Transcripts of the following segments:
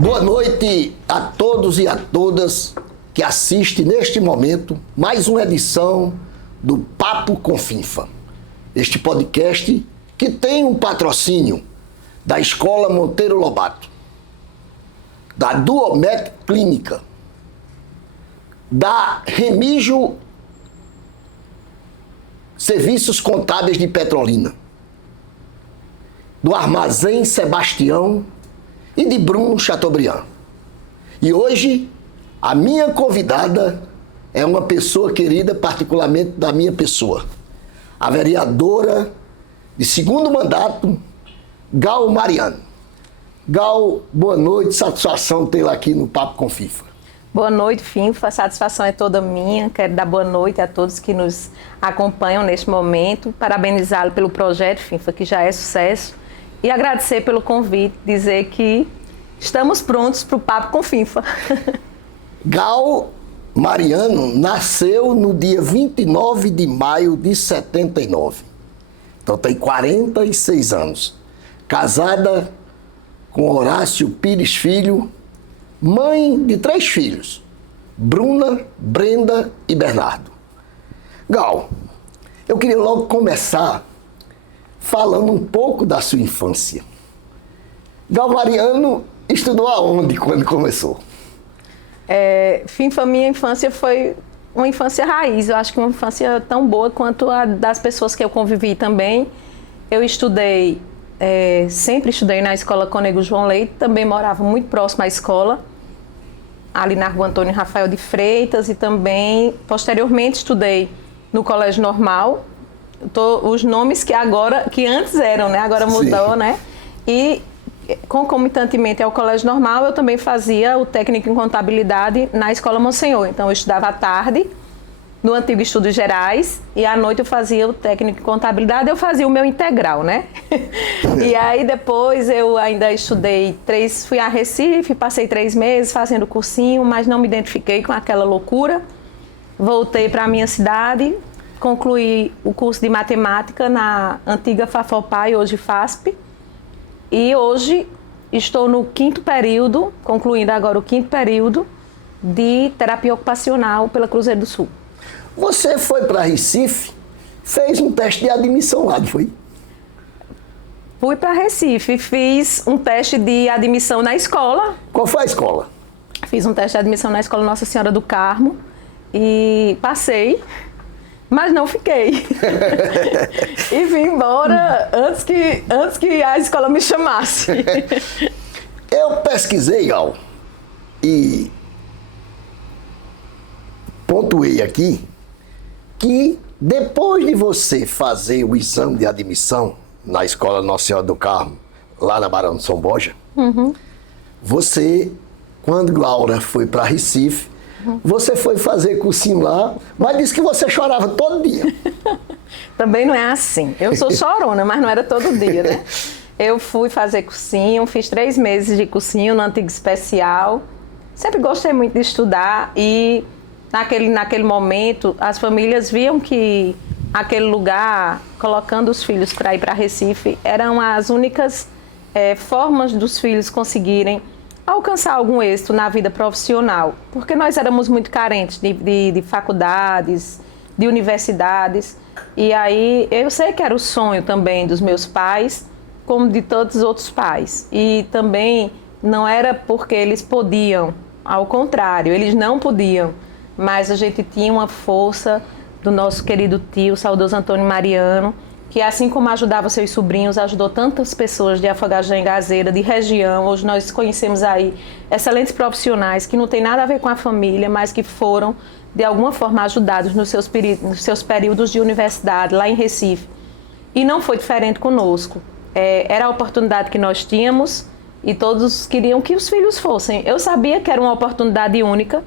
Boa noite a todos e a todas que assistem neste momento mais uma edição do Papo com Finfa. Este podcast que tem um patrocínio da Escola Monteiro Lobato, da Duomet Clínica, da Remígio Serviços Contábeis de Petrolina, do Armazém Sebastião e de Bruno Chateaubriand. E hoje, a minha convidada é uma pessoa querida, particularmente da minha pessoa, a vereadora de segundo mandato, Gal Mariano. Gal, boa noite, satisfação tê-la aqui no Papo com Finfa. Boa noite, Finfa, a satisfação é toda minha. Quero dar boa noite a todos que nos acompanham neste momento, parabenizá-lo pelo projeto Finfa, que já é sucesso, e agradecer pelo convite, dizer que estamos prontos para o Papo com Finfa. Gal Mariano nasceu no dia 29 de maio de 79. Então tem 46 anos. Casada com Horácio Pires Filho, mãe de 3 filhos, Bruna, Brenda e Bernardo. Gal, eu queria logo começar falando um pouco da sua infância. Gal Mariano estudou aonde quando começou? Finfa, minha infância foi uma infância raiz. Eu acho que uma infância tão boa quanto a das pessoas que eu convivi também. Eu estudei, sempre estudei na escola Cônego João Leite, também morava muito próximo à escola, ali na rua Antônio Rafael de Freitas, e também, posteriormente, estudei no Colégio Normal. Os nomes que antes eram, né? Agora mudou, né? E concomitantemente ao Colégio Normal, eu também fazia o técnico em contabilidade na Escola Monsenhor. Então, eu estudava à tarde, no antigo Estudos Gerais, e à noite eu fazia o técnico em contabilidade, eu fazia o meu integral, né? E aí, depois, eu ainda estudei fui a Recife, passei 3 meses fazendo cursinho, mas não me identifiquei com aquela loucura. Voltei para a minha cidade, concluí o curso de matemática na antiga Fafopai, hoje FASP, e hoje estou no 5º período, concluindo agora o 5º período de terapia ocupacional pela Cruzeiro do Sul. Você foi para Recife, fez um teste de admissão lá, não foi? Fui para Recife, fiz um teste de admissão na escola. Qual foi a escola? Fiz um teste de admissão na escola Nossa Senhora do Carmo e passei, mas não fiquei. E vim embora antes que a escola me chamasse. Eu pesquisei, Gal, e pontuei aqui que depois de você fazer o exame de admissão na escola Nossa Senhora do Carmo, lá na Barão de São Borja, você, quando Laura foi para Recife, você foi fazer cursinho lá, mas disse que você chorava todo dia. Também não é assim. Eu sou chorona, mas não era todo dia, né? Eu fui fazer cursinho, fiz 3 meses de cursinho no antigo especial. Sempre gostei muito de estudar e naquele momento as famílias viam que aquele lugar, colocando os filhos para ir para Recife, eram as únicas formas dos filhos conseguirem alcançar algum êxito na vida profissional, porque nós éramos muito carentes de faculdades, de universidades, e aí eu sei que era o sonho também dos meus pais, como de todos os outros pais, e também não era porque eles podiam, ao contrário, eles não podiam, mas a gente tinha uma força do nosso querido tio, saudoso Antônio Mariano, que assim como ajudava seus sobrinhos, ajudou tantas pessoas de Afogados da Engazeira, de região. Hoje nós conhecemos aí excelentes profissionais que não tem nada a ver com a família, mas que foram, de alguma forma, ajudados nos seus períodos de universidade, lá em Recife. E não foi diferente conosco. Era a oportunidade que nós tínhamos e todos queriam que os filhos fossem. Eu sabia que era uma oportunidade única,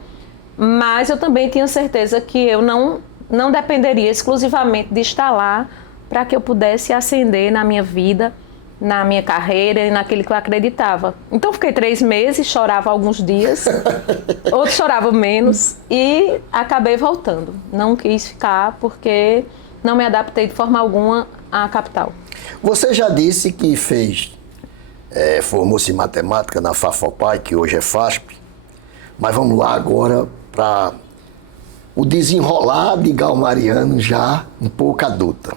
mas eu também tinha certeza que eu não dependeria exclusivamente de estar lá para que eu pudesse ascender na minha vida, na minha carreira e naquilo que eu acreditava. Então fiquei 3 meses, chorava alguns dias, outros choravam menos e acabei voltando. Não quis ficar porque não me adaptei de forma alguma à capital. Você já disse que fez formou-se em matemática na FAFOPAI, que hoje é FASP. Mas vamos lá agora para o desenrolar de Galmariano já um pouco adulta.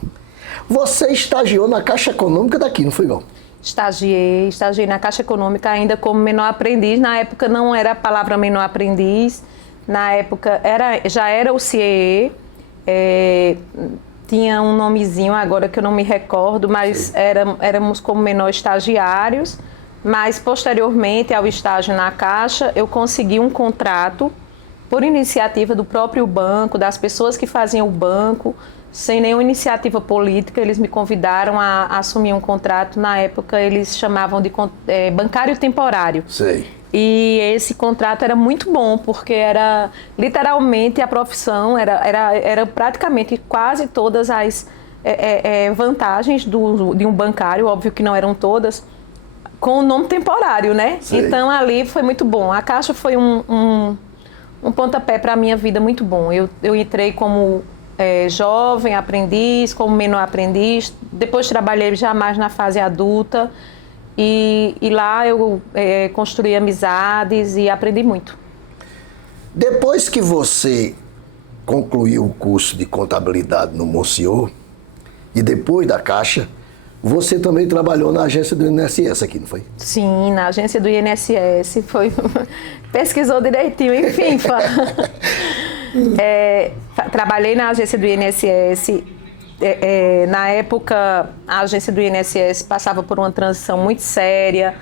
Você estagiou na Caixa Econômica daqui, não foi, Gal? Estagiei na Caixa Econômica ainda como menor aprendiz. Na época não era a palavra menor aprendiz, na época já era o CIE, tinha um nomezinho agora que eu não me recordo, mas éramos como menor estagiários. Mas posteriormente ao estágio na Caixa, eu consegui um contrato por iniciativa do próprio banco, das pessoas que faziam o banco, sem nenhuma iniciativa política. Eles me convidaram a assumir um contrato. Na época eles chamavam de bancário temporário. Sei. E esse contrato era muito bom, porque era literalmente a profissão, era praticamente quase todas as vantagens de um bancário, óbvio que não eram todas, com o nome temporário, né? Sei. Então ali foi muito bom. A Caixa foi um pontapé para a minha vida muito bom. Eu entrei como jovem aprendiz, como menor aprendiz, depois trabalhei já mais na fase adulta e lá eu construí amizades e aprendi muito. Depois que você concluiu o curso de contabilidade no Monsenhor e depois da Caixa, você também trabalhou na agência do INSS aqui, não foi? Sim, na agência do INSS, pesquisou direitinho, enfim. Trabalhei na agência do INSS. Na época, a agência do INSS passava por uma transição muito séria,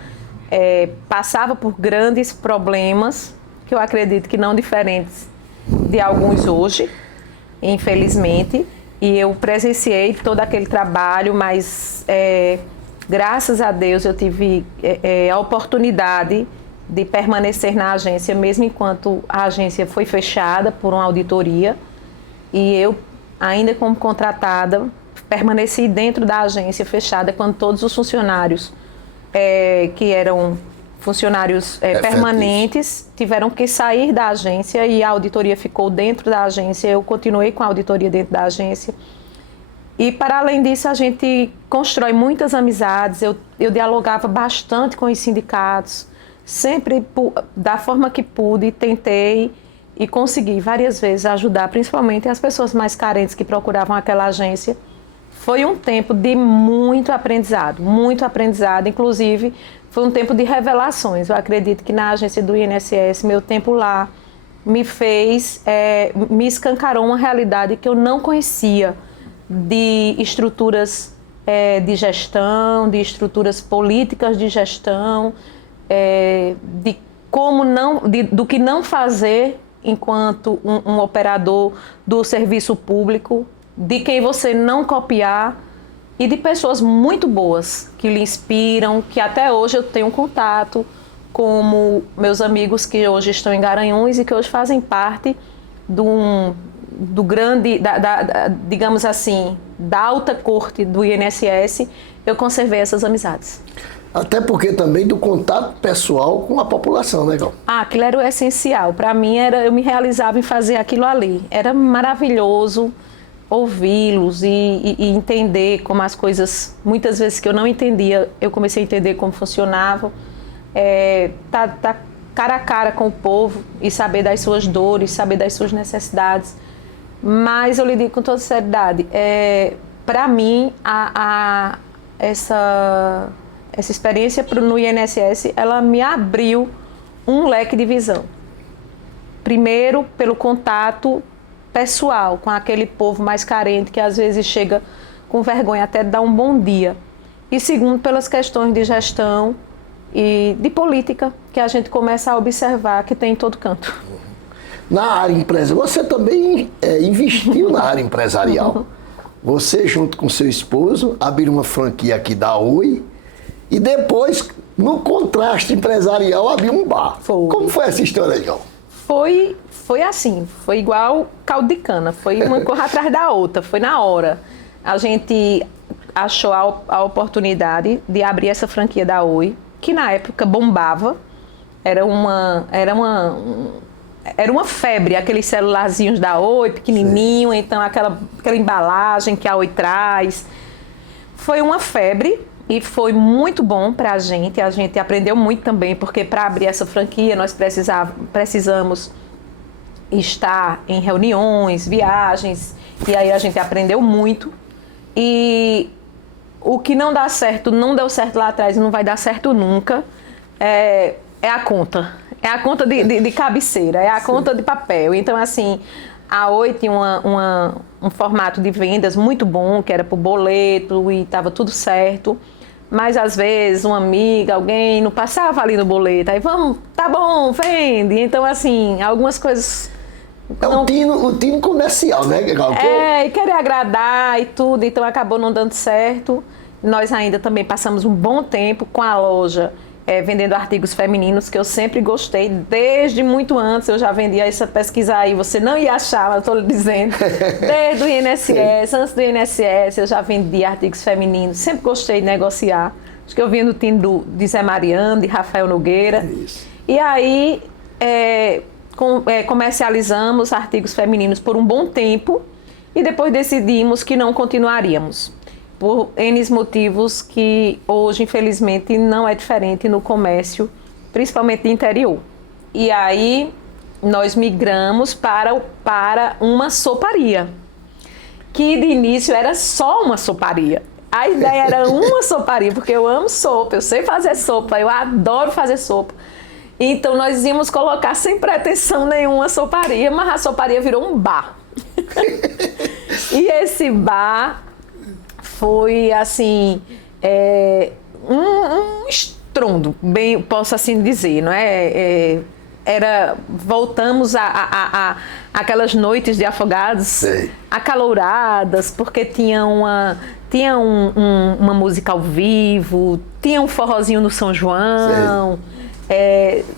passava por grandes problemas, que eu acredito que não diferentes de alguns hoje, infelizmente. E eu presenciei todo aquele trabalho, mas graças a Deus eu tive a oportunidade de permanecer na agência, mesmo enquanto a agência foi fechada por uma auditoria. E eu, ainda como contratada, permaneci dentro da agência fechada quando todos os funcionários que eram funcionários permanentes tiveram que sair da agência e a auditoria ficou dentro da agência. Eu continuei com a auditoria dentro da agência. E, para além disso, a gente constrói muitas amizades. Eu dialogava bastante com os sindicatos, sempre da forma que pude, tentei e consegui várias vezes ajudar, principalmente as pessoas mais carentes que procuravam aquela agência. Foi um tempo de muito aprendizado, inclusive foi um tempo de revelações. Eu acredito que na agência do INSS, meu tempo lá me escancarou uma realidade que eu não conhecia, de estruturas de gestão, de estruturas políticas de gestão, do que não fazer enquanto um operador do serviço público, de quem você não copiar, e de pessoas muito boas que lhe inspiram, que até hoje eu tenho contato, como meus amigos que hoje estão em Garanhuns e que hoje fazem parte do grande, digamos assim, da alta corte do INSS. Eu conservei essas amizades. Até porque também do contato pessoal com a população, né, Gal? Aquilo era o essencial. Para mim, eu me realizava em fazer aquilo ali. Era maravilhoso ouvi-los e entender como as coisas, muitas vezes que eu não entendia, eu comecei a entender como funcionavam. Tá cara a cara com o povo e saber das suas dores, saber das suas necessidades. Mas eu lhe digo com toda seriedade, para mim, essa experiência no INSS, ela me abriu um leque de visão. Primeiro, pelo contato pessoal com aquele povo mais carente, que às vezes chega com vergonha até de dar um bom dia. E segundo, pelas questões de gestão e de política, que a gente começa a observar que tem em todo canto. Na área empresarial, você também investiu na área empresarial. Você, junto com seu esposo, abriu uma franquia aqui da Oi e depois, no contraste empresarial, abriu um bar. Foi. Como foi essa história, Gal? Foi assim, foi igual caldo de cana, foi uma coisa atrás da outra, foi na hora. A gente achou a oportunidade de abrir essa franquia da Oi, que na época bombava, era uma febre, aqueles celularzinhos da Oi, pequenininho. Sim. Então aquela embalagem que a Oi traz. Foi uma febre, E foi muito bom para a gente aprendeu muito também, porque para abrir essa franquia nós precisamos estar em reuniões, viagens, e aí a gente aprendeu muito. E o que não dá certo, não deu certo lá atrás e não vai dar certo nunca, é a conta. É a conta de cabeceira, é a conta de papel. Então, assim, a Oi tinha um formato de vendas muito bom, que era por boleto e estava tudo certo. Mas, às vezes, uma amiga, alguém não passava ali no boleto. Aí, vamos, tá bom, vende. Então, assim, algumas coisas... É o tino comercial, né? E querer agradar e tudo. Então, acabou não dando certo. Nós ainda também passamos um bom tempo com a loja vendendo artigos femininos, que eu sempre gostei. Desde muito antes eu já vendia essa pesquisa aí. Você não ia achar, mas eu estou lhe dizendo. Desde o INSS, antes do INSS, eu já vendia artigos femininos. Sempre gostei de negociar. Acho que eu vinha do time de Zé Mariano, de Rafael Nogueira. Isso. E aí comercializamos artigos femininos por um bom tempo e depois decidimos que não continuaríamos. Por N motivos que hoje, infelizmente, não é diferente no comércio, principalmente do interior. E aí nós migramos para uma soparia, que de início era só uma soparia. A ideia era uma soparia, porque eu amo sopa, eu sei fazer sopa, eu adoro fazer sopa. Então nós íamos colocar sem pretensão nenhuma a soparia, mas a soparia virou um bar. E esse bar foi, assim, um estrondo, bem, posso assim dizer, não é? Voltamos a aquelas noites de afogados, Sei. acaloradas, porque tinha uma música ao vivo, tinha um forrozinho no São João.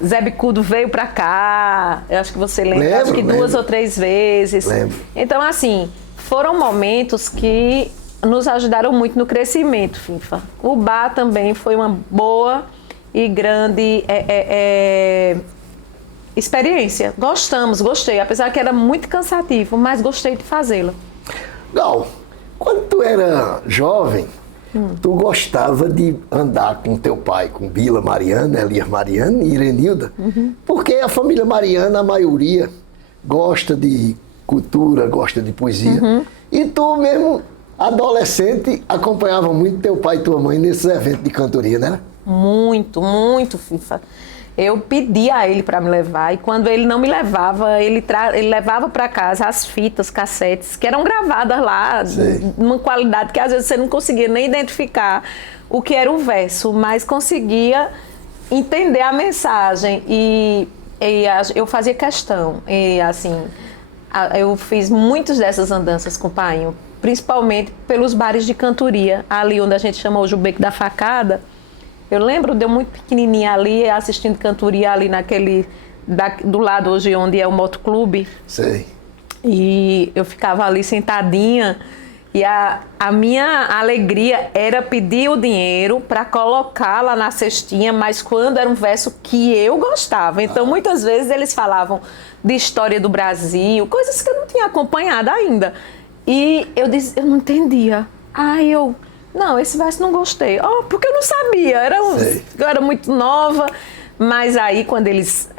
Zé Bicudo veio pra cá, eu acho que você lembra, acho que 2 ou 3 vezes. Lembro. Então, assim, foram momentos que nos ajudaram muito no crescimento, Fifa. O bar também foi uma boa e grande experiência. Gostei, apesar que era muito cansativo, mas gostei de fazê-la. Gal, quando tu era jovem, tu gostava de andar com teu pai, com Bila Mariana, Elias Mariana e Irenilda, porque a família Mariana, a maioria, gosta de cultura, gosta de poesia. E tu mesmo, adolescente, acompanhava muito teu pai e tua mãe nesses eventos de cantoria, né? Muito, muito, Fifa. Eu pedia a ele para me levar e quando ele não me levava, ele levava para casa as fitas, cassetes, que eram gravadas lá, numa qualidade que às vezes você não conseguia nem identificar o que era o verso, mas conseguia entender a mensagem e eu fazia questão. E assim, eu fiz muitas dessas andanças com o pai, principalmente pelos bares de cantoria, ali onde a gente chama hoje o Beco da Facada. Eu lembro de eu muito pequenininha ali, assistindo cantoria ali do lado hoje onde é o motoclube. Sei. E eu ficava ali sentadinha e a minha alegria era pedir o dinheiro para colocar lá na cestinha, mas quando era um verso que eu gostava. Então, muitas vezes eles falavam de história do Brasil, coisas que eu não tinha acompanhado ainda. E eu não entendia. Não, esse verso não gostei. Porque eu não sabia, eu era muito nova. Mas aí, quando eles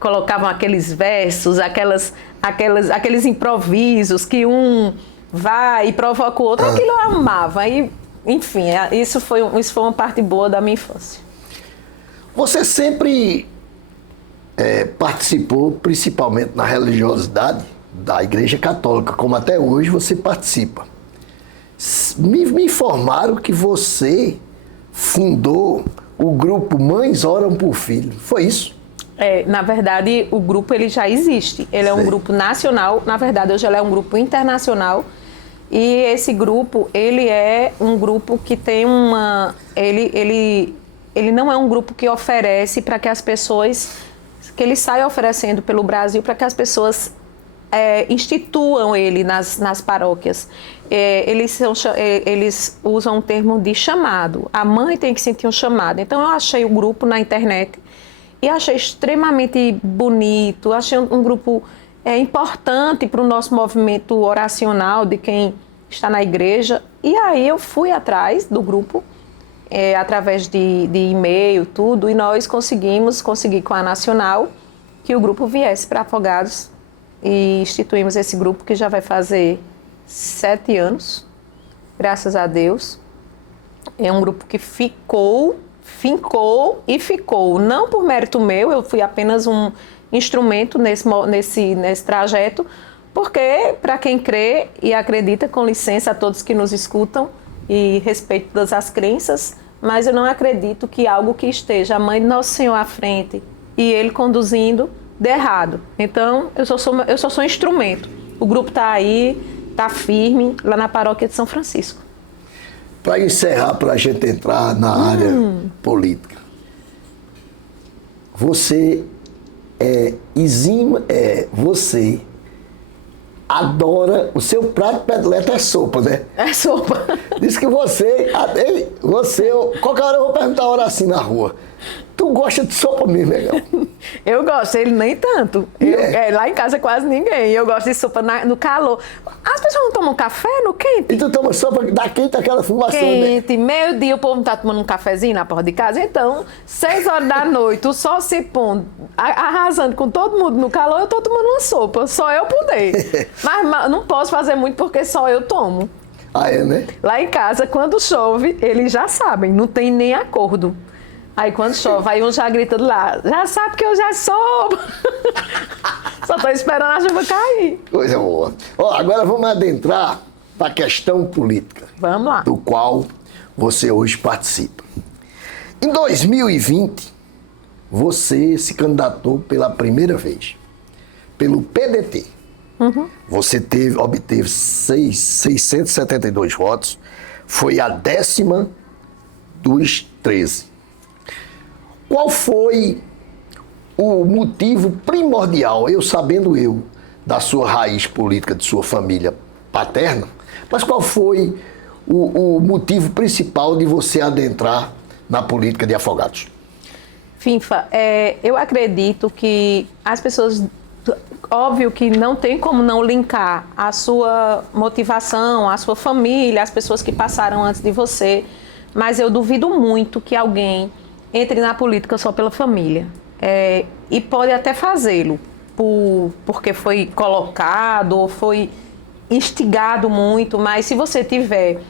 colocavam aqueles versos, aqueles improvisos, que um vai e provoca o outro, aquilo eu amava. E, enfim, isso foi uma parte boa da minha infância. Você sempre participou, principalmente na religiosidade da Igreja Católica, como até hoje você participa. Me informaram que você fundou o grupo Mães Oram por Filho. Foi isso? Na verdade, o grupo ele já existe. Ele é um grupo nacional. Na verdade, hoje ele é um grupo internacional. E esse grupo, ele é um grupo que tem uma... Ele não é um grupo que oferece para que as pessoas... Que ele sai oferecendo pelo Brasil para que as pessoas instituam ele nas paróquias. Eles usam um termo de chamado. A mãe tem que sentir um chamado. Então, eu achei o grupo na internet e achei extremamente bonito. Achei um grupo importante para o nosso movimento oracional de quem está na igreja. E aí, eu fui atrás do grupo através de e-mail, tudo, e nós consegui com a Nacional que o grupo viesse para Afogados e instituímos esse grupo que já vai fazer 7 anos, graças a Deus. É um grupo que fincou e ficou, não por mérito meu, eu fui apenas um instrumento nesse trajeto, porque para quem crê e acredita, com licença a todos que nos escutam e respeito todas as crenças, mas eu não acredito que algo que esteja a Mãe de Nosso Senhor à frente e Ele conduzindo dê errado. Então, eu só sou instrumento. O grupo está aí, está firme, lá na paróquia de São Francisco. Para encerrar, para a gente entrar na área política, você você adora, o seu prato predileto é sopa, né? É sopa. Diz que qualquer hora eu vou perguntar a hora assim na rua. Tu gosta de sopa mesmo, legal? Eu gosto, ele nem tanto. Lá em casa quase ninguém. Eu gosto de sopa no calor. As pessoas não tomam café no quente? E tu toma sopa da quente, aquela fumação, quente, né? Meio-dia o povo não tá tomando um cafezinho na porta de casa. Então, 6 horas da noite, o sol se pondo, arrasando com todo mundo no calor, eu tô tomando uma sopa. Só eu poder. Mas não posso fazer muito porque só eu tomo. Ah, é, né? Lá em casa, quando chove, eles já sabem, não tem nem acordo. Aí quando chove, aí um já grita do lado, já sabe que eu já sou. Só tô esperando a chuva cair. Coisa boa. Agora vamos adentrar para a questão política. Vamos lá. Do qual você hoje participa. Em 2020, você se candidatou pela primeira vez, pelo PDT. Uhum. Você obteve 672 votos, foi a 10ª dos 13. Qual foi o motivo primordial, sabendo da sua raiz política, de sua família paterna, mas qual foi o motivo principal de você adentrar na política de Afogados? Finfa, eu acredito que as pessoas, óbvio que não tem como não linkar a sua motivação, a sua família, as pessoas que passaram antes de você, mas eu duvido muito que alguém entre na política só pela família. E pode até fazê-lo porque foi colocado ou foi instigado muito, mas se você tiver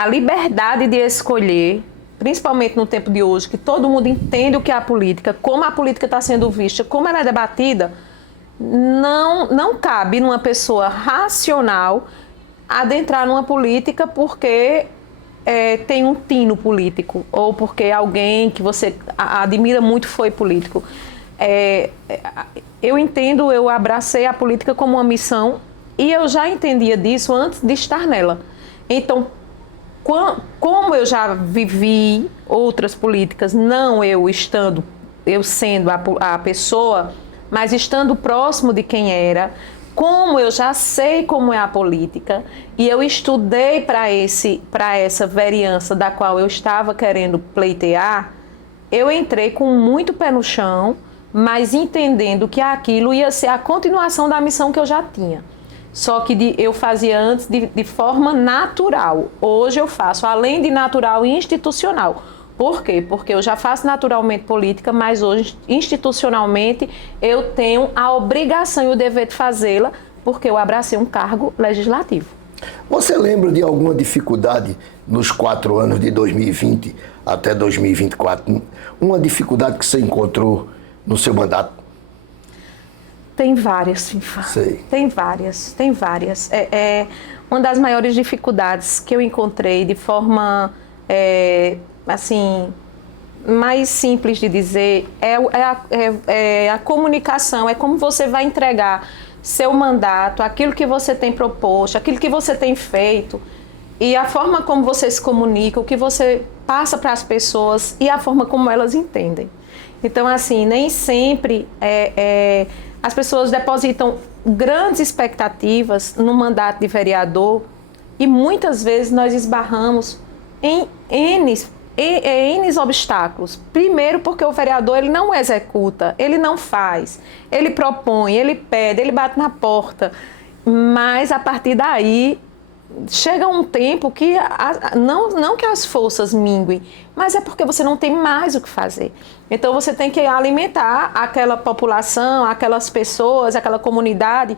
a liberdade de escolher, principalmente no tempo de hoje, que todo mundo entende o que é a política, como a política está sendo vista, como ela é debatida, não cabe numa pessoa racional adentrar numa política porque tem um tino político, ou porque alguém que você admira muito foi político. Eu abracei a política como uma missão e eu já entendia disso antes de estar nela. Então, como eu já vivi outras políticas, não eu sendo a pessoa, mas estando próximo de quem era, como eu já sei como é a política e eu estudei para essa vereança da qual eu estava querendo pleitear, eu entrei com muito pé no chão, mas entendendo que aquilo ia ser a continuação da missão que eu já tinha. Só que eu fazia antes de forma natural. Hoje eu faço, além de natural, institucional. Por quê? Porque eu já faço naturalmente política, mas hoje, institucionalmente, eu tenho a obrigação e o dever de fazê-la, porque eu abracei um cargo legislativo. Você lembra de alguma dificuldade nos 4 anos de 2020 até 2024? Uma dificuldade que você encontrou no seu mandato? Tem várias, Finfa. Sei. Tem várias. Uma das maiores dificuldades que eu encontrei de forma... assim, mais simples de dizer, é a comunicação, é como você vai entregar seu mandato, aquilo que você tem proposto, aquilo que você tem feito, e a forma como você se comunica, o que você passa para as pessoas e a forma como elas entendem. Então, assim, nem sempre as pessoas depositam grandes expectativas no mandato de vereador e muitas vezes nós esbarramos em N obstáculos. Primeiro porque o vereador ele não executa, ele não faz, ele propõe, ele pede, ele bate na porta, mas a partir daí chega um tempo que não que as forças minguem, mas é porque você não tem mais o que fazer. Então você tem que alimentar aquela população, aquelas pessoas, aquela comunidade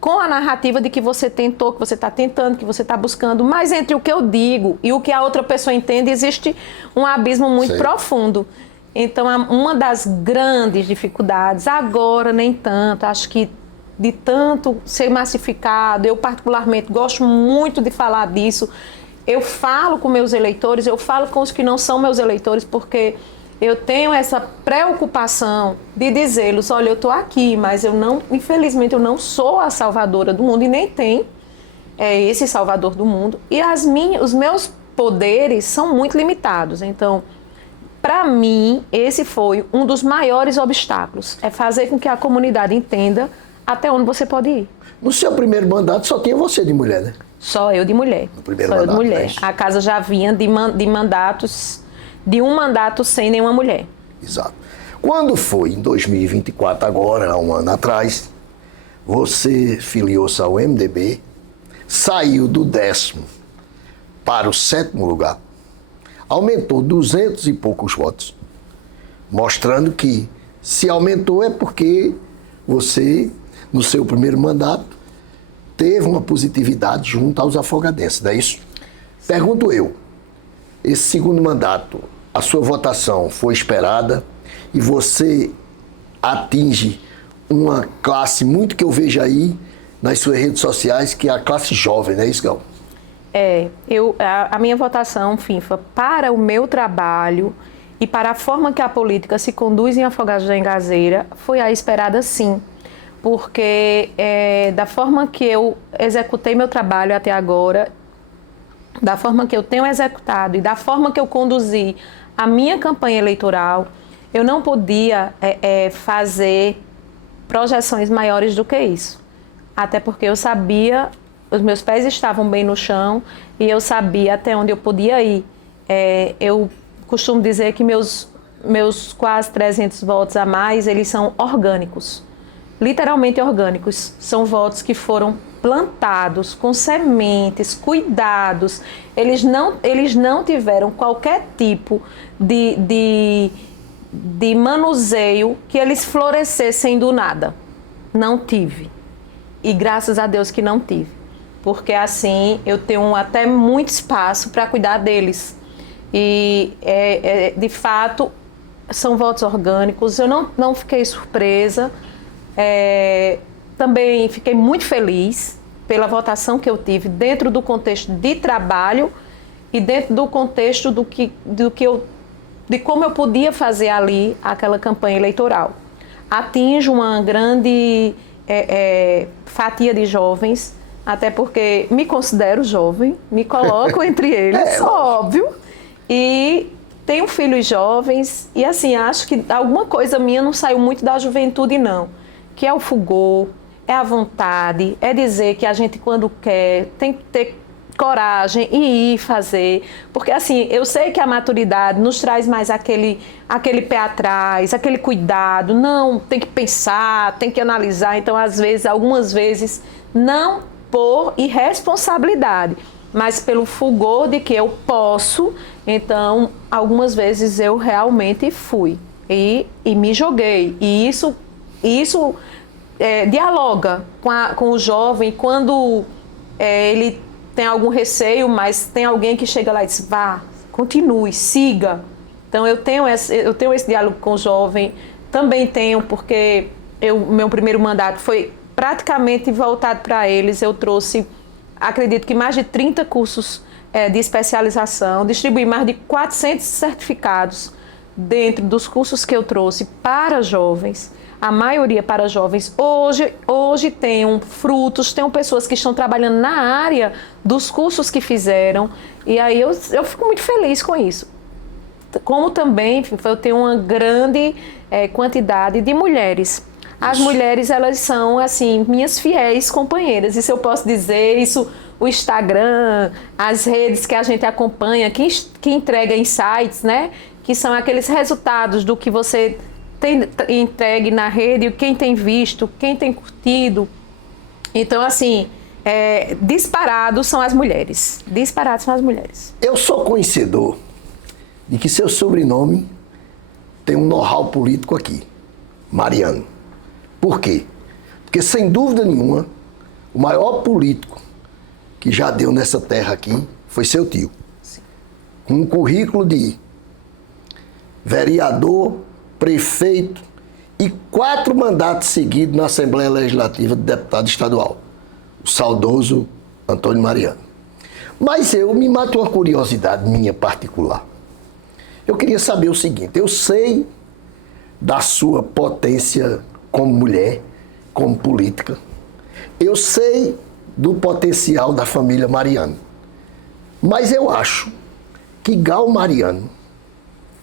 com a narrativa de que você tentou, que você está tentando, que você está buscando. Mas entre o que eu digo e o que a outra pessoa entende, existe um abismo muito profundo. Então, uma das grandes dificuldades, agora nem tanto, acho que de tanto ser massificado, eu particularmente gosto muito de falar disso. Eu falo com meus eleitores, eu falo com os que não são meus eleitores, porque eu tenho essa preocupação de dizê-los, olha, eu estou aqui, mas eu não, infelizmente, eu não sou a salvadora do mundo, e nem tem esse salvador do mundo. E os meus poderes são muito limitados. Então, para mim, esse foi um dos maiores obstáculos, é fazer com que a comunidade entenda até onde você pode ir. No seu primeiro mandato só tinha você de mulher, né? Só eu de mulher. No primeiro só mandato, eu de mulher. É a casa já vinha de mandatos, de um mandato sem nenhuma mulher. Exato. Quando foi em 2024, agora, há um ano atrás, você filiou-se ao MDB, saiu do 10º para o 7º lugar, aumentou 200 e poucos votos, mostrando que se aumentou é porque você, no seu primeiro mandato, teve uma positividade junto aos afogadenses, não é isso? Pergunto eu, esse segundo mandato, a sua votação foi esperada e você atinge uma classe muito que eu vejo aí nas suas redes sociais, que é a classe jovem, não é isso, Gal? A minha votação, FINFA, para o meu trabalho e para a forma que a política se conduz em Afogados da Engazeira, foi a esperada, sim. Porque da forma que eu executei meu trabalho até agora, da forma que eu tenho executado e da forma que eu conduzi a minha campanha eleitoral, eu não podia fazer projeções maiores do que isso. Até porque eu sabia, os meus pés estavam bem no chão e eu sabia até onde eu podia ir. Eu costumo dizer que meus quase 300 votos a mais, eles são orgânicos. Literalmente orgânicos. São votos que foram plantados com sementes, cuidados. Eles não tiveram qualquer tipo de manuseio que eles florescessem do nada. Não tive. E graças a Deus que não tive. Porque assim eu tenho até muito espaço para cuidar deles. E de fato são votos orgânicos. Eu não fiquei surpresa. Também fiquei muito feliz pela votação que eu tive dentro do contexto de trabalho e dentro do contexto de como eu podia fazer ali aquela campanha eleitoral. Atinjo uma grande fatia de jovens, até porque me considero jovem, me coloco entre eles, óbvio, e tenho filhos jovens e assim, acho que alguma coisa minha não saiu muito da juventude não, que é o fulgor, é a vontade, é dizer que a gente quando quer tem que ter coragem e ir fazer, porque assim, eu sei que a maturidade nos traz mais aquele pé atrás, aquele cuidado, não, tem que pensar, tem que analisar, então algumas vezes, não por irresponsabilidade, mas pelo fulgor de que eu posso, então algumas vezes eu realmente fui e me joguei, e isso dialoga com o jovem quando ele tem algum receio, mas tem alguém que chega lá e diz, vá, continue, siga. Então eu tenho esse diálogo com o jovem, também tenho, porque meu primeiro mandato foi praticamente voltado para eles, eu trouxe, acredito que mais de 30 cursos de especialização, distribuí mais de 400 certificados dentro dos cursos que eu trouxe para jovens, a maioria para jovens. Hoje tenho frutos, tenho pessoas que estão trabalhando na área dos cursos que fizeram, e aí eu fico muito feliz com isso. Como também eu tenho uma grande quantidade de mulheres. As mulheres, elas são, assim, minhas fiéis companheiras, isso eu posso dizer, isso o Instagram, as redes que a gente acompanha, que entrega insights, né? Que são aqueles resultados do que você tem entregue na rede, quem tem visto, quem tem curtido. Então, assim, Disparados são as mulheres. Disparados são as mulheres. Eu sou conhecedor de que seu sobrenome tem um know-how político aqui, Mariano. Por quê? Porque, sem dúvida nenhuma, o maior político que já deu nessa terra aqui foi seu tio. Sim. Com um currículo de vereador, prefeito e 4 mandatos seguidos na Assembleia Legislativa de deputado estadual. O saudoso Antônio Mariano. Mas me mata uma curiosidade minha particular. Eu queria saber o seguinte: eu sei da sua potência como mulher, como política. Eu sei do potencial da família Mariano. Mas eu acho que Gal Mariano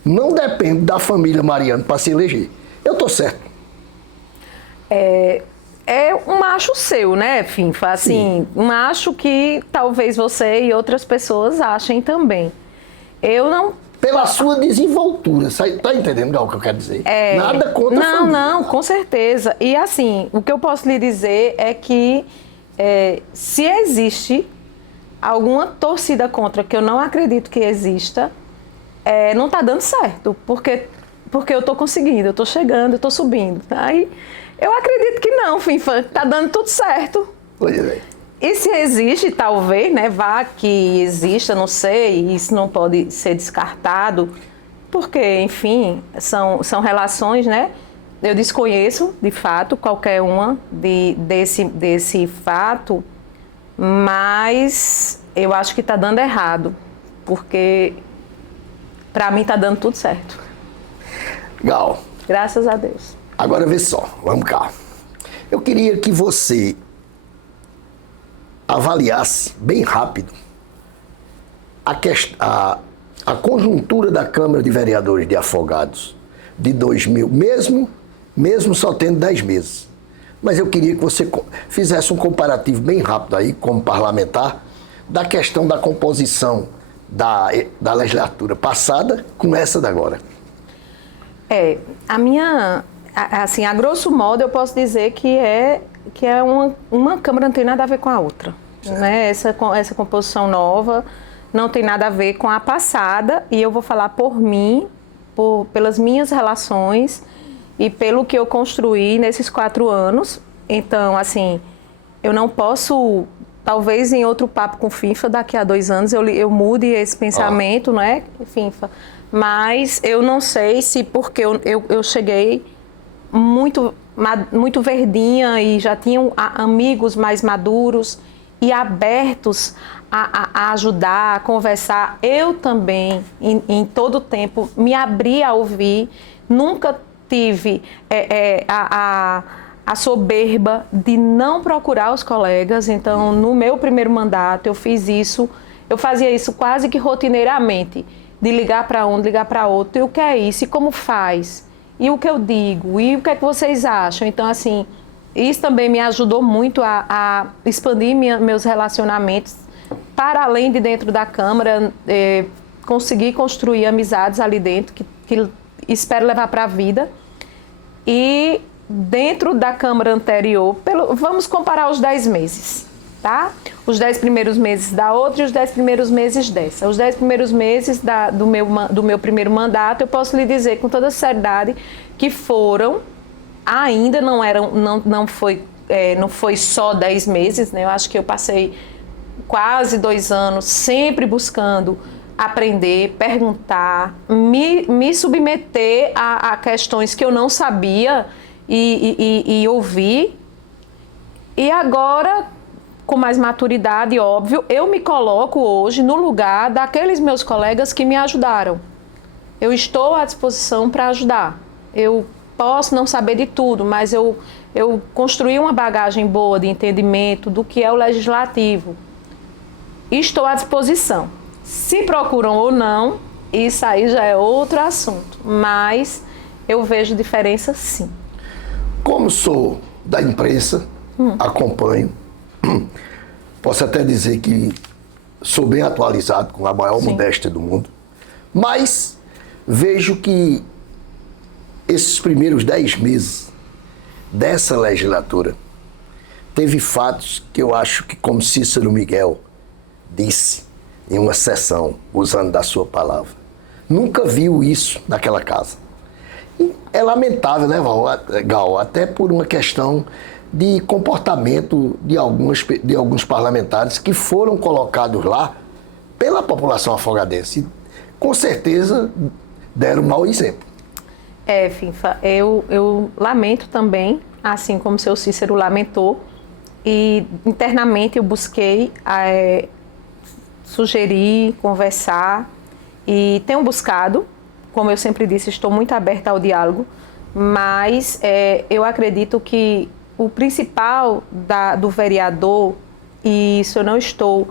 não depende da família Mariano para se eleger. Eu estou certo? É um macho seu, né, Finfa? Assim, um macho que talvez você e outras pessoas achem também. Eu não... Pela sua desenvoltura, tá entendendo, Gal, o que eu quero dizer? Nada contra a família. Não, com certeza. E assim, o que eu posso lhe dizer é que se existe alguma torcida contra, que eu não acredito que exista, não está dando certo, porque eu estou conseguindo, eu estou chegando, eu estou subindo. Aí eu acredito que não, Finfa, está dando tudo certo. Pois é. E se existe, talvez, né, vá que exista, não sei, isso não pode ser descartado, porque, enfim, são relações, né? Eu desconheço, de fato, qualquer uma desse fato, mas eu acho que está dando errado, porque para mim está dando tudo certo. Gal. Graças a Deus. Agora vê só, vamos cá. Eu queria que você avaliasse bem rápido a conjuntura da Câmara de Vereadores de Afogados de 2000, mesmo só tendo 10 meses. Mas eu queria que você fizesse um comparativo bem rápido aí, como parlamentar, da questão da composição da legislatura passada com essa da agora. Assim, a grosso modo, eu posso dizer que uma Câmara não tem nada a ver com a outra. Né? Essa composição nova não tem nada a ver com a passada, e eu vou falar por mim, pelas minhas relações e pelo que eu construí nesses 4 anos. Então, assim, eu não posso, talvez em outro papo com Finfa, daqui a 2 anos eu mude esse pensamento, não é, Finfa? Mas eu não sei se porque eu cheguei muito verdinha e já tinham amigos mais maduros e abertos a ajudar, a conversar. Eu também, em todo o tempo, me abri a ouvir, nunca tive a soberba de não procurar os colegas. Então, no meu primeiro mandato, eu fazia isso quase que rotineiramente, de ligar para um, ligar para outro, e o que é isso, e como faz, e o que eu digo, e o que é que vocês acham. Então, assim, isso também me ajudou muito a expandir meus relacionamentos para além de dentro da Câmara, conseguir construir amizades ali dentro, que espero levar para a vida. E dentro da Câmara anterior, vamos comparar os 10 meses, tá? Os 10 primeiros meses da outra e os 10 primeiros meses dessa. Os 10 primeiros meses do meu primeiro mandato, eu posso lhe dizer com toda seriedade que ainda não foi só 10 meses, né? Eu acho que eu passei quase 2 anos sempre buscando aprender, perguntar, me submeter a questões que eu não sabia e ouvir. E agora, com mais maturidade, óbvio, eu me coloco hoje no lugar daqueles meus colegas que me ajudaram. Eu estou à disposição para ajudar. Eu posso não saber de tudo, mas eu construí uma bagagem boa de entendimento do que é o legislativo. Estou à disposição. Se procuram ou não, isso aí já é outro assunto, mas eu vejo diferença sim. Como sou da imprensa, acompanho, posso até dizer que sou bem atualizado, com a maior modéstia do mundo, mas vejo que esses primeiros 10 meses dessa legislatura teve fatos que eu acho que, como Cícero Miguel disse em uma sessão, usando da sua palavra, nunca viu isso naquela casa. E é lamentável, né, Gal? Até por uma questão de comportamento de alguns parlamentares que foram colocados lá pela população afogadense. E, com certeza deram um mau exemplo. Finfa, eu lamento também, assim como o seu Cícero lamentou, e internamente eu busquei sugerir, conversar, e tenho buscado, como eu sempre disse, estou muito aberta ao diálogo, mas eu acredito que o principal do vereador, e isso eu não estou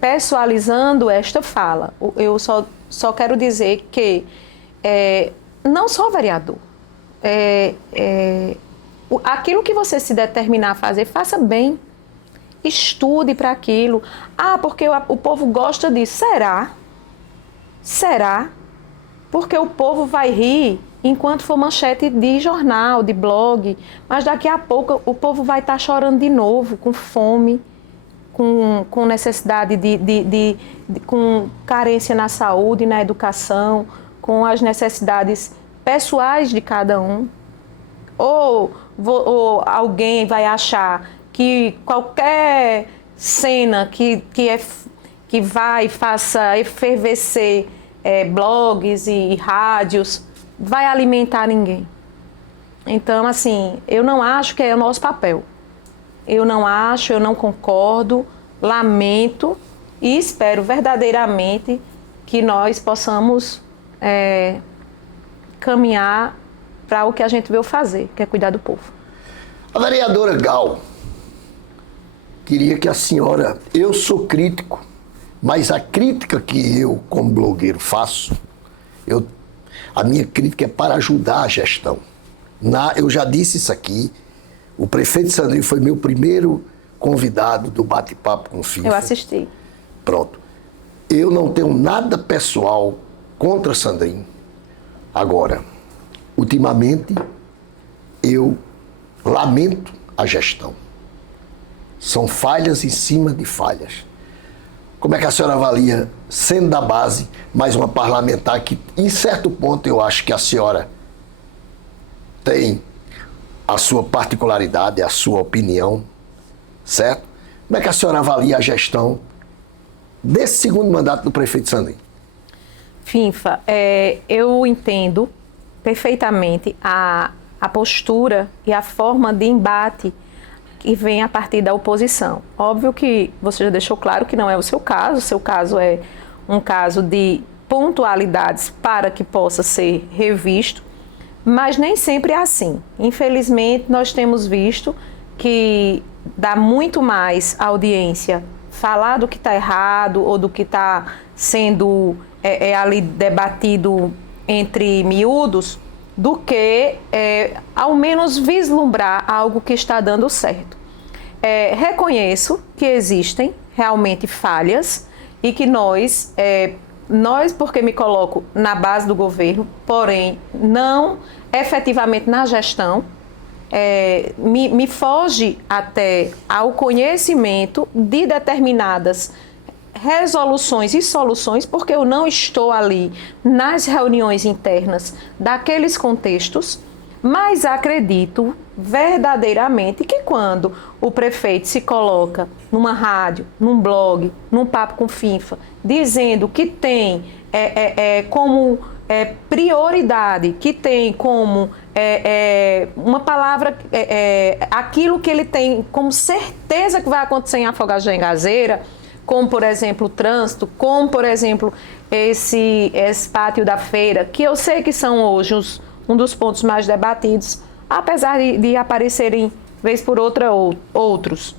pessoalizando esta fala, eu só quero dizer que não só vereador, aquilo que você se determinar a fazer, faça bem, estude para aquilo. Porque o povo gosta disso. Será? Será? Porque o povo vai rir enquanto for manchete de jornal, de blog, mas daqui a pouco o povo vai estar chorando de novo, com fome, com necessidade com carência na saúde, na educação, com as necessidades pessoais de cada um. Ou alguém vai achar que qualquer cena que vai faça efervescer blogs e rádios vai alimentar ninguém. Então, assim, eu não acho que é o nosso papel. Eu não concordo, lamento e espero verdadeiramente que nós possamos caminhar para o que a gente veio fazer, que é cuidar do povo. A vereadora Gal, queria que a senhora... Eu sou crítico, mas a crítica que eu, como blogueiro, faço, a minha crítica é para ajudar a gestão. Eu já disse isso aqui, o prefeito Sandrinho foi meu primeiro convidado do bate-papo com o FIFA. Eu assisti. Pronto. Eu não tenho nada pessoal contra Sandrinho. Agora, ultimamente, eu lamento a gestão. São falhas em cima de falhas. Como é que a senhora avalia, sendo da base, mais uma parlamentar que, em certo ponto, eu acho que a senhora tem a sua particularidade, a sua opinião, certo? Como é que a senhora avalia a gestão desse segundo mandato do prefeito Sandrinho? Finfa, eu entendo perfeitamente a postura e a forma de embate que vem a partir da oposição. Óbvio que você já deixou claro que não é o seu caso é um caso de pontualidades para que possa ser revisto, mas nem sempre é assim. Infelizmente, nós temos visto que dá muito mais audiência falar do que está errado ou do que está sendo ali debatido entre miúdos, do que ao menos vislumbrar algo que está dando certo. Reconheço que existem realmente falhas e que nós, porque me coloco na base do governo, porém não efetivamente na gestão, me foge até ao conhecimento de determinadas resoluções e soluções, porque eu não estou ali nas reuniões internas daqueles contextos, mas acredito verdadeiramente que quando o prefeito se coloca numa rádio, num blog, num papo com FIFA, dizendo que tem como prioridade, que tem como uma palavra, aquilo que ele tem como certeza que vai acontecer em Afogados da Engazeira, como, por exemplo, o trânsito, como, por exemplo, esse pátio da feira, que eu sei que são hoje um dos pontos mais debatidos, apesar de aparecerem, vez por outra, outros.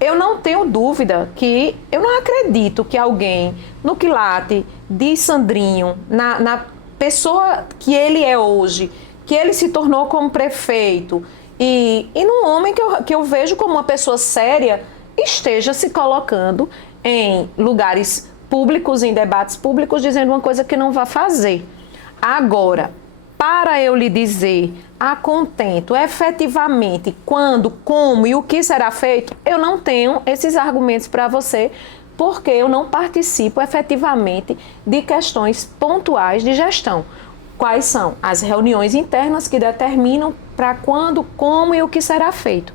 Eu não tenho dúvida que, eu não acredito que alguém no quilate de Sandrinho, na pessoa que ele é hoje, que ele se tornou como prefeito, e num homem que eu vejo como uma pessoa séria, esteja se colocando em lugares públicos, em debates públicos, dizendo uma coisa que não vai fazer. Agora, para eu lhe dizer a contento, efetivamente, quando, como e o que será feito, eu não tenho esses argumentos para você, porque eu não participo efetivamente de questões pontuais de gestão. Quais são as reuniões internas que determinam para quando, como e o que será feito.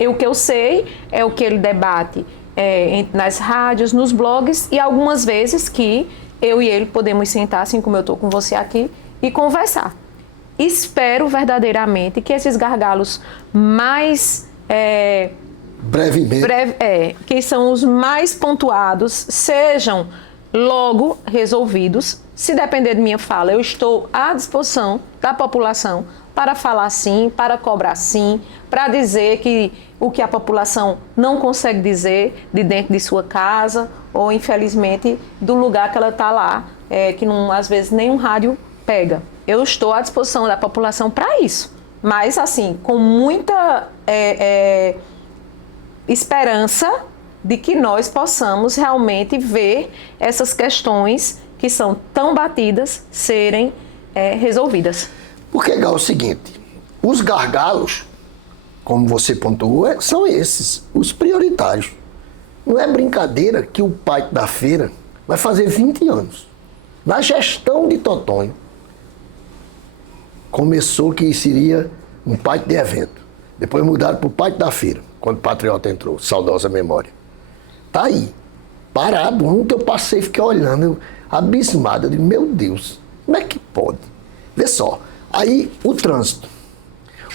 O que eu sei é o que ele debate nas rádios, nos blogs e algumas vezes que eu e ele podemos sentar, assim como eu estou com você aqui, e conversar. Espero verdadeiramente que esses gargalos mais... brevemente. Que são os mais pontuados, sejam logo resolvidos. Se depender de minha fala, eu estou à disposição da população para falar sim, para cobrar sim, para dizer que o que a população não consegue dizer de dentro de sua casa ou, infelizmente, do lugar que ela está lá, que não, às vezes nenhum rádio pega. Eu estou à disposição da população para isso, mas assim, com muita esperança de que nós possamos realmente ver essas questões que são tão batidas serem resolvidas. Porque, Gal, é o seguinte, os gargalos, como você pontuou, são esses, os prioritários. Não é brincadeira que o Pátio da Feira vai fazer 20 anos. Na gestão de Totonho, começou que seria um pátio de evento. Depois mudaram para o Pátio da Feira, quando o Patriota entrou, saudosa memória. Tá aí, parado. Ontem eu passei e fiquei olhando, abismado. Eu digo, meu Deus, como é que pode? Vê só, aí o trânsito.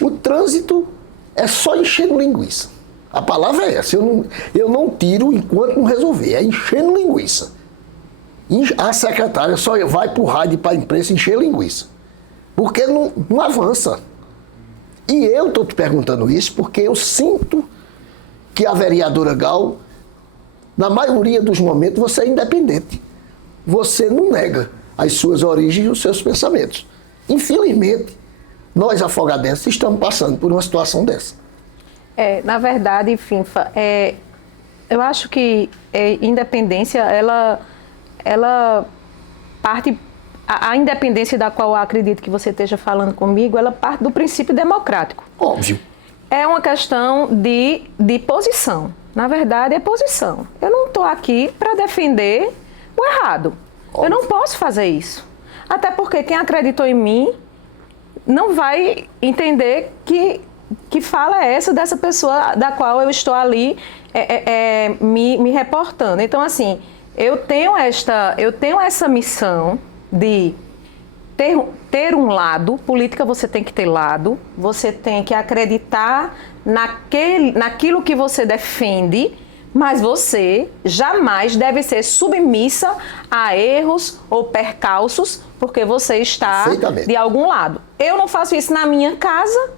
O trânsito é só enchendo linguiça. A palavra é essa, eu não tiro enquanto não resolver, é enchendo linguiça. A secretária só vai para o rádio e para a imprensa encher linguiça. Porque não avança. E eu estou te perguntando isso porque eu sinto que a vereadora Gal, na maioria dos momentos, você é independente. Você não nega as suas origens e os seus pensamentos. Infelizmente, nós afogadenses estamos passando por uma situação dessa. Na verdade, Finfa, eu acho que independência, ela parte... A independência da qual eu acredito que você esteja falando comigo, ela parte do princípio democrático. Óbvio. É uma questão de posição. Na verdade, é posição. Eu não estou aqui para defender o errado. Óbvio. Eu não posso fazer isso. Até porque quem acreditou em mim não vai entender que fala é essa dessa pessoa da qual eu estou ali me reportando. Então, assim, eu tenho essa missão de ter um lado. Política você tem que ter lado, você tem que acreditar naquilo que você defende, mas você jamais deve ser submissa a erros ou percalços, porque você está de algum lado. Eu não faço isso na minha casa.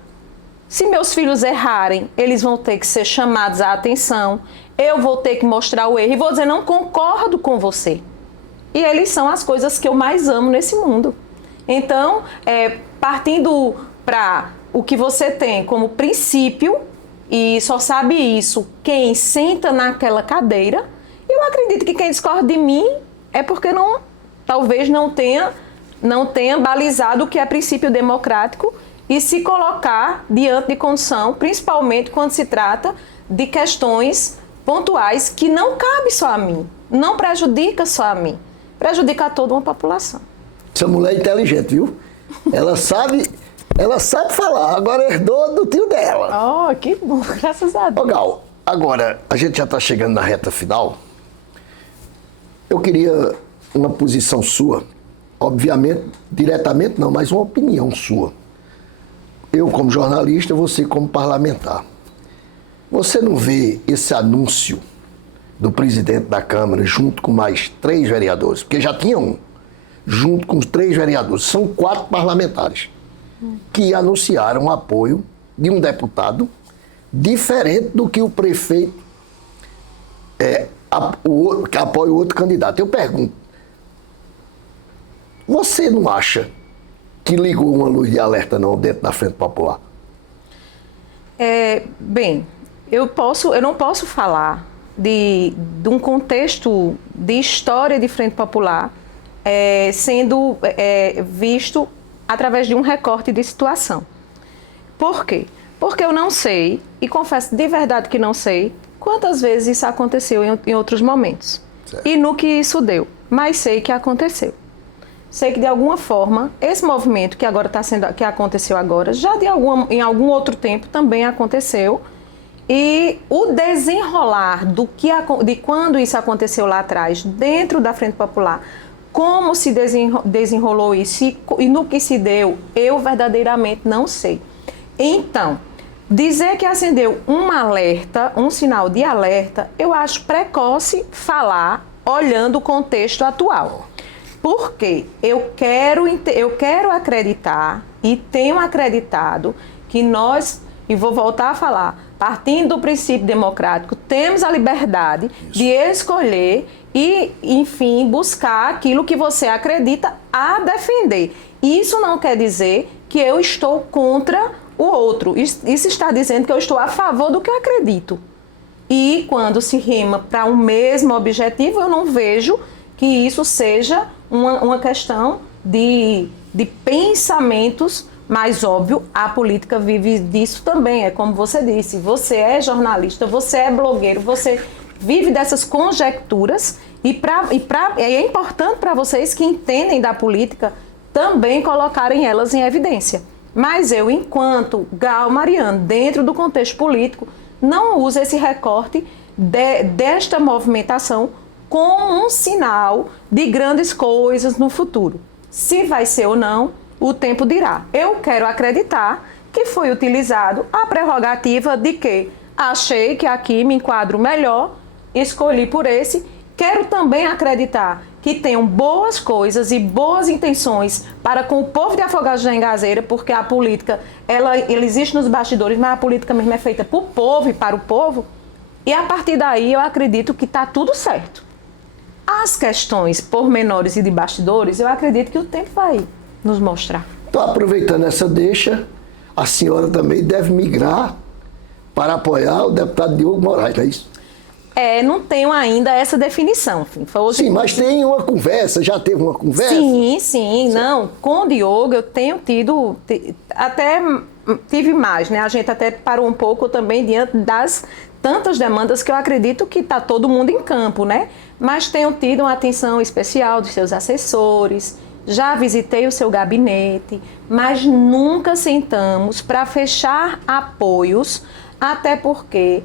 Se meus filhos errarem, eles vão ter que ser chamados à atenção, eu vou ter que mostrar o erro e vou dizer, não concordo com você. E eles são as coisas que eu mais amo nesse mundo. Então, partindo para o que você tem como princípio, e só sabe isso quem senta naquela cadeira, eu acredito que quem discorda de mim é porque talvez não tenha balizado o que é princípio democrático e se colocar diante de condição, principalmente quando se trata de questões pontuais que não cabe só a mim, não prejudica só a mim. Prejudica a toda uma população. Essa mulher é inteligente, viu? Ela sabe falar, agora herdou do tio dela. Oh, que bom, graças a Deus. Ô, Gal, agora, a gente já está chegando na reta final. Eu queria uma posição sua, obviamente, diretamente não, mas uma opinião sua. Eu como jornalista, você como parlamentar. Você não vê esse anúncio do presidente da Câmara, junto com mais 3 vereadores, porque já tinha um, junto com os 3 vereadores, são 4 parlamentares, que anunciaram o apoio de um deputado diferente do que o prefeito que apoia o outro candidato. Eu pergunto, você não acha que ligou uma luz de alerta não dentro da Frente Popular? Bem, eu não posso falar de um contexto de história de Frente Popular sendo visto através de um recorte de situação. Por quê? Porque eu não sei, e confesso de verdade que não sei, quantas vezes isso aconteceu em outros momentos. Certo. E no que isso deu. Mas sei que aconteceu. Sei que de alguma forma, esse movimento que agora que aconteceu agora, já em algum outro tempo também aconteceu. E o desenrolar de quando isso aconteceu lá atrás, dentro da Frente Popular, como se desenrolou isso e no que se deu, eu verdadeiramente não sei. Então, dizer que acendeu um alerta, um sinal de alerta, eu acho precoce falar olhando o contexto atual. Porque eu quero acreditar e tenho acreditado que nós, e vou voltar a falar, partindo do princípio democrático, temos a liberdade de escolher e, enfim, buscar aquilo que você acredita a defender. Isso não quer dizer que eu estou contra o outro. Isso está dizendo que eu estou a favor do que eu acredito. E quando se rima para um mesmo objetivo, eu não vejo que isso seja uma questão de pensamentos, mas óbvio, a política vive disso também, é como você disse, você é jornalista, você é blogueiro, você vive dessas conjecturas e é importante para vocês que entendem da política também colocarem elas em evidência. Mas eu, enquanto Gal Mariano, dentro do contexto político, não uso esse recorte desta movimentação como um sinal de grandes coisas no futuro. Se vai ser ou não, o tempo dirá. Eu quero acreditar que foi utilizado a prerrogativa de que achei que aqui me enquadro melhor, escolhi por esse. Quero também acreditar que tenham boas coisas e boas intenções para com o povo de Afogados da Engazeira, porque a política, ela existe nos bastidores, mas a política mesmo é feita para o povo e para o povo. E a partir daí eu acredito que está tudo certo. As questões pormenores e de bastidores, eu acredito que o tempo vai nos mostrar. Então, aproveitando essa deixa, a senhora também deve migrar para apoiar o deputado Diogo Moraes, não é isso? Não tenho ainda essa definição. Sim, mas tem uma conversa, já teve uma conversa? Sim, certo. Não. Com o Diogo eu tenho tido, até tive mais, né? A gente até parou um pouco também diante das tantas demandas que eu acredito que está todo mundo em campo, né? Mas tenho tido uma atenção especial dos seus assessores, já visitei o seu gabinete, mas nunca sentamos para fechar apoios, até porque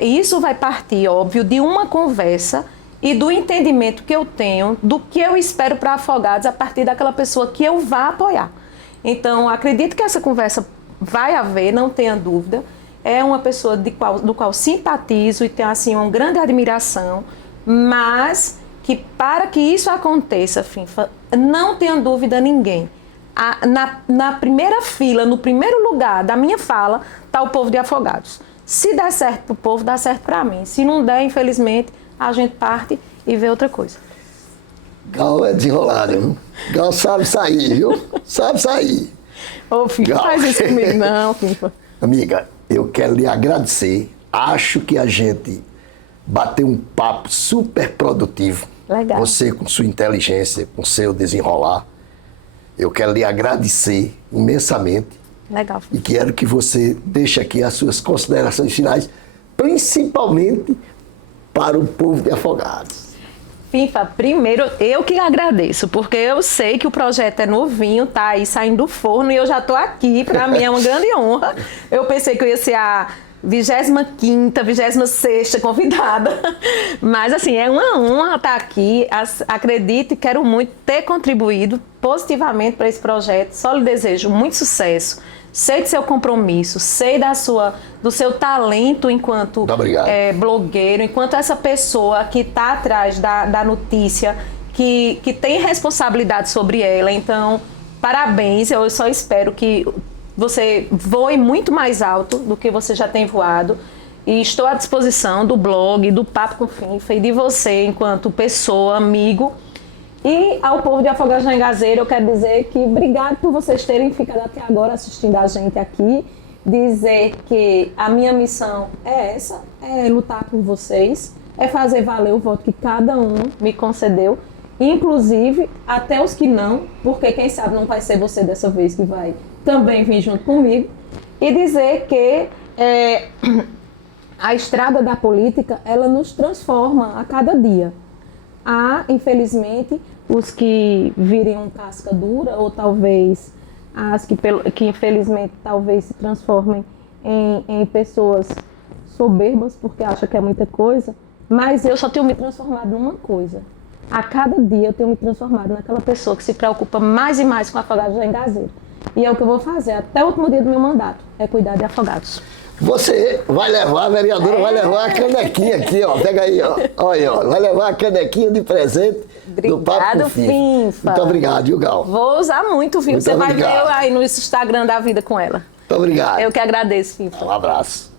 isso vai partir, óbvio, de uma conversa e do entendimento que eu tenho do que eu espero para Afogados a partir daquela pessoa que eu vá apoiar. Então, acredito que essa conversa vai haver, não tenha dúvida. É uma pessoa do qual simpatizo e tenho assim, uma grande admiração, mas que para que isso aconteça, Finfa, não tenha dúvida ninguém. Na primeira fila, no primeiro lugar da minha fala, está o povo de Afogados. Se der certo para o povo, dá certo para mim. Se não der, infelizmente, a gente parte e vê outra coisa. Gal é desenrolado, viu? Gal sabe sair, viu? Sabe sair. Ô, Finfa, não faz isso comigo não, Finfa. Amiga, eu quero lhe agradecer. Acho que a gente bateu um papo super produtivo. Legal. Você com sua inteligência, com seu desenrolar. Eu quero lhe agradecer imensamente. Legal. E quero que você deixe aqui as suas considerações finais, principalmente para o povo de Afogados. Finfa, primeiro eu que agradeço, porque eu sei que o projeto é novinho, tá aí saindo do forno e eu já tô aqui, para mim é uma grande honra. Eu pensei que eu ia ser a 25ª, 26ª convidada, mas assim, é uma honra estar aqui, acredito e quero muito ter contribuído positivamente para esse projeto, só lhe desejo muito sucesso, sei do seu compromisso, sei do seu talento enquanto blogueiro, enquanto essa pessoa que está atrás da notícia, que tem responsabilidade sobre ela, então parabéns, eu só espero que você voe muito mais alto do que você já tem voado e estou à disposição do blog, do Papo com Finfa e de você enquanto pessoa, amigo. E ao povo de Afogados da Engazeira, eu quero dizer que obrigado por vocês terem ficado até agora assistindo a gente aqui. Dizer que a minha missão é essa, é lutar por vocês, é fazer valer o voto que cada um me concedeu inclusive até os que não, porque quem sabe não vai ser você dessa vez que vai também vir junto comigo, e dizer que a estrada da política, ela nos transforma a cada dia. Há, infelizmente, os que virem um casca dura, ou talvez as que infelizmente talvez se transformem em pessoas soberbas, porque acham que é muita coisa, mas eu só tenho me transformado numa coisa. A cada dia eu tenho me transformado naquela pessoa que se preocupa mais e mais com Afogados da Engazeira. E é o que eu vou fazer até o último dia do meu mandato, é cuidar de afogados. Você vai levar, a vereadora vai levar a canequinha aqui, ó. Pega aí, ó. Olha aí, ó. Vai levar a canequinha de presente do Papo com Finfa. Muito obrigado, viu, Gal? Vou usar muito, Finfa. Você vai ver aí no Instagram da vida com ela. Muito obrigado. Eu que agradeço, Finfa. Um abraço.